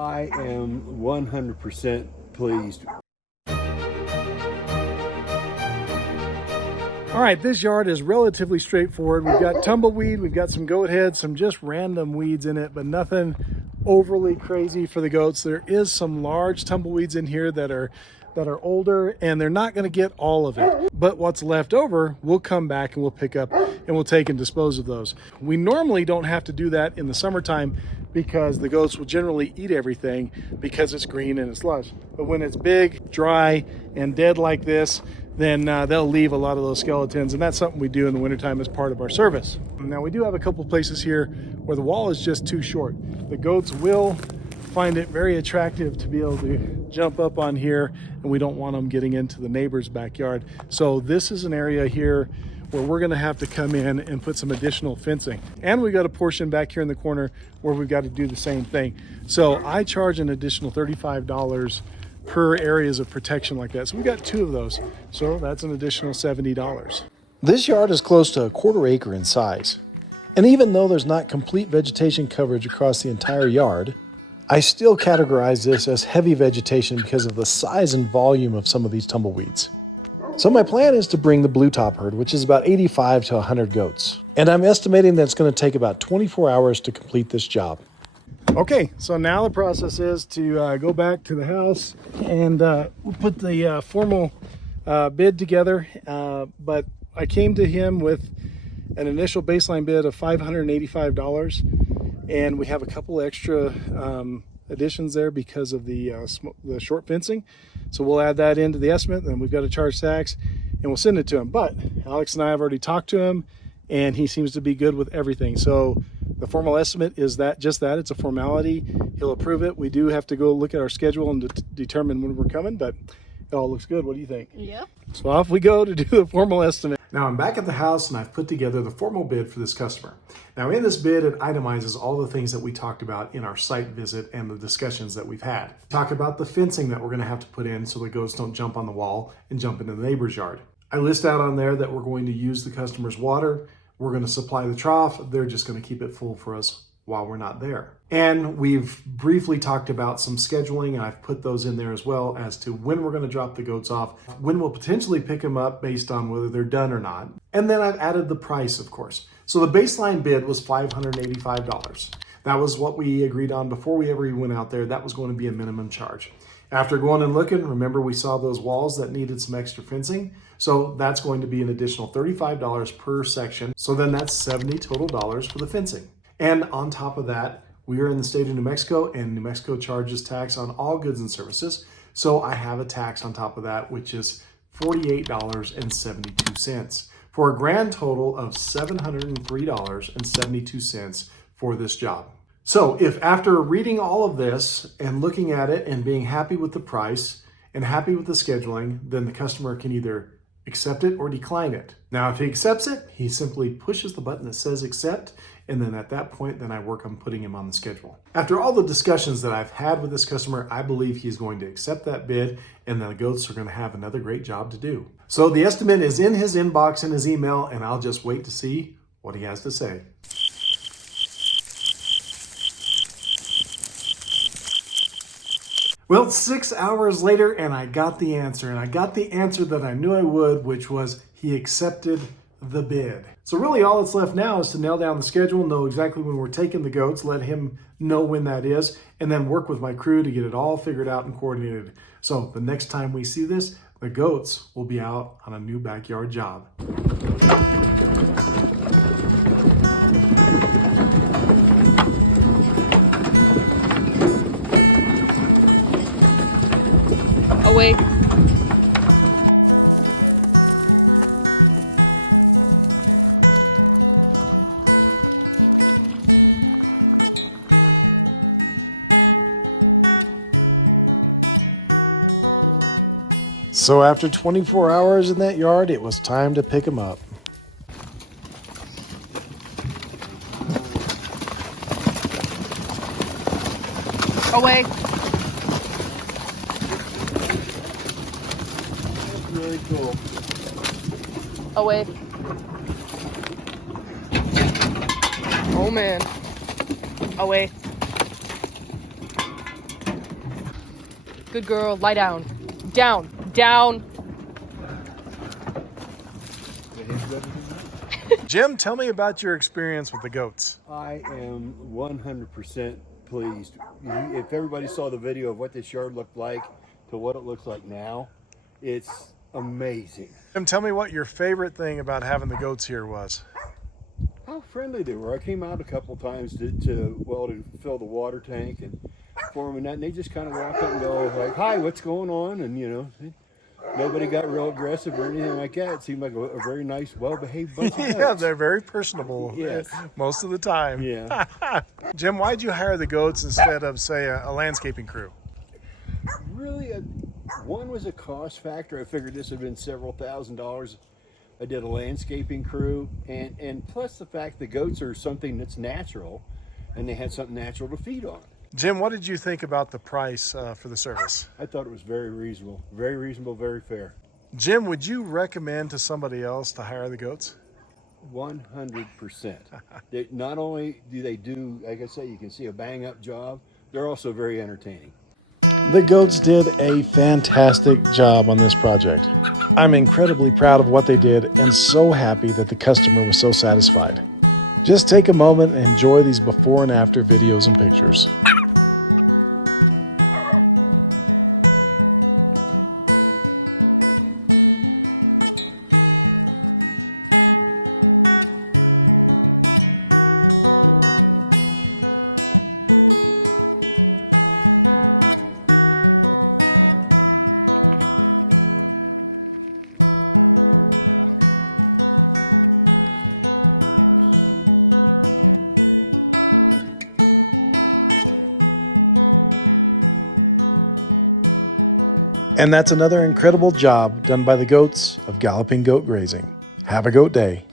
I am 100% pleased. All right, this yard is relatively straightforward. We've got tumbleweed, we've got some goat heads, some just random weeds in it, but nothing overly crazy for the goats. There is some large tumbleweeds in here that are older, and they're not going to get all of it. But what's left over, we'll come back and we'll pick up and we'll take and dispose of those. We normally don't have to do that in the summertime because the goats will generally eat everything because it's green and it's lush. But when it's big, dry, and dead like this, then they'll leave a lot of those skeletons, and that's something we do in the wintertime as part of our service. Now, we do have a couple places here where the wall is just too short. The goats will find it very attractive to be able to jump up on here, and we don't want them getting into the neighbor's backyard. So this is an area here where we're gonna have to come in and put some additional fencing. And we got a portion back here in the corner where we've got to do the same thing. So I charge an additional $35 per areas of protection like that. So we got 2 of those. So that's an additional $70. This yard is close to a 1/4 acre in size. And even though there's not complete vegetation coverage across the entire yard, I still categorize this as heavy vegetation because of the size and volume of some of these tumbleweeds. So my plan is to bring the blue top herd, which is about 85 to 100 goats. And I'm estimating that it's going to take about 24 hours to complete this job. Okay, so now the process is to go back to the house and we'll put the formal bid together. But I came to him with an initial baseline bid of $585, and we have a couple extra additions there because of the short fencing. So we'll add that into the estimate, then we've got to charge tax, and we'll send it to him. But Alex and I have already talked to him, and he seems to be good with everything. So the formal estimate is just that. It's a formality. He'll approve it. We do have to go look at our schedule and determine when we're coming, but it all looks good. What do you think? Yeah. So off we go to do the formal estimate. Now I'm back at the house and I've put together the formal bid for this customer. Now in this bid, it itemizes all the things that we talked about in our site visit and the discussions that we've had. Talk about the fencing that we're going to have to put in so the goats don't jump on the wall and jump into the neighbor's yard. I list out on there that we're going to use the customer's water. We're going to supply the trough. They're just going to keep it full for us while we're not there. And we've briefly talked about some scheduling, and I've put those in there as well as to when we're going to drop the goats off, when we'll potentially pick them up based on whether they're done or not. And then I've added the price, of course. So the baseline bid was $585. That was what we agreed on before we ever went out there. That was going to be a minimum charge. After going and looking, remember we saw those walls that needed some extra fencing. So that's going to be an additional $35 per section. So then that's $70 total dollars for the fencing. And on top of that, we are in the state of New Mexico, and New Mexico charges tax on all goods and services. So I have a tax on top of that, which is $48.72 for a grand total of $703.72 for this job. So if after reading all of this and looking at it and being happy with the price and happy with the scheduling, then the customer can either accept it or decline it. Now, if he accepts it, he simply pushes the button that says accept, and then at that point, then I work on putting him on the schedule. After all the discussions that I've had with this customer, I believe he's going to accept that bid, and then the goats are going to have another great job to do. So the estimate is in his inbox, in his email, and I'll just wait to see what he has to say. Well, 6 hours later, and I got the answer. And I got the answer that I knew I would, which was he accepted the bid. So really all that's left now is to nail down the schedule, know exactly when we're taking the goats, let him know when that is, and then work with my crew to get it all figured out and coordinated. So the next time we see this, the goats will be out on a new backyard job. Away. So after 24 hours in that yard, it was time to pick them up. Away. Really cool. Away. Oh man. Away. Good girl. Lie down. Down. Down. Jim, tell me about your experience with the goats. I am 100% pleased. If everybody saw the video of what this yard looked like to what it looks like now, it's amazing. Jim, tell me what your favorite thing about having the goats here was. How friendly they were. I came out a couple times to fill the water tank and for them and that, and they just kind of walk up and go like, "Hi, what's going on?" And nobody got real aggressive or anything like that. It seemed like a very nice, well-behaved bunch of Yeah, goats. they're very personable. Yes. Most of the time. Yeah. Jim, why'd you hire the goats instead of, say, a landscaping crew? Really, one was a cost factor. I figured this would have been several $1,000s. I did a landscaping crew, and plus the fact the goats are something that's natural, and they had something natural to feed on. Jim, what did you think about the price for the service? I thought it was very reasonable, very fair. Jim, would you recommend to somebody else to hire the goats? 100%. Not only do they do, like I say, you can see a bang-up job, they're also very entertaining. The goats did a fantastic job on this project. I'm incredibly proud of what they did and so happy that the customer was so satisfied. Just take a moment and enjoy these before and after videos and pictures. And that's another incredible job done by the goats of Galloping Goat Grazing. Have a goat day.